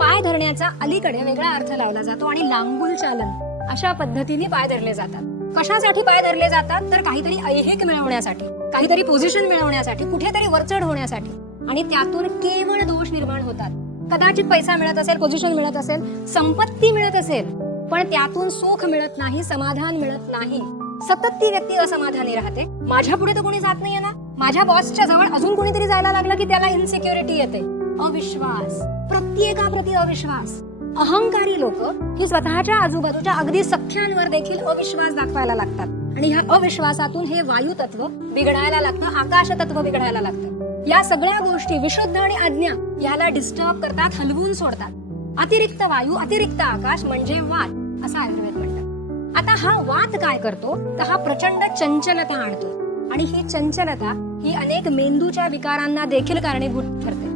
पाय धरण्याचा अलीकडे वेगळा अर्थ लावला जातो आणि लांबूल चालन अशा पद्धतीने पाय धरले जातात. कशासाठी पाय धरले जातात? तर काहीतरी ऐहिक मिळवण्यासाठी काहीतरी पोझिशन मिळवण्यासाठी कुठेतरी वरचढ होण्यासाठी. आणि त्यातून केवळ दोष निर्माण होतात. कदाचित पैसा मिळत असेल पोझिशन मिळत असेल संपत्ती मिळत असेल पण त्यातून सुख मिळत नाही समाधान मिळत नाही. सतत ती व्यक्ती असमाधानी राहते. माझ्या पुढे तर कोणी जात नाहीये ना? माझ्या बॉसच्या जवळ अजून कोणीतरी जायला लागलं की त्याला इन्सिक्युरिटी येते. अविश्वास. प्रत्येकाप्रती अविश्वास. अहंकारी लोक ही स्वतःच्या आजूबाजूच्या अगदी सख्यांवर देखील अविश्वास दाखवायला लागतात. आणि ह्या अविश्वासातून हे वायू तत्व बिघडायला लागतं आकाश तत्व बिघडायला लागतं. या सगळ्या गोष्टी विशुद्ध आणि आज्ञा याला डिस्टर्ब करतात हलवून सोडतात. अतिरिक्त वायू अतिरिक्त आकाश म्हणजे वात असं आयुर्वेद म्हणतात आता हा वात काय करतो? तर हा प्रचंड चंचलता आणतो. आणि ही चंचलता ही अनेक मेंदूच्या विकारांना देखील कारणीभूत ठरते.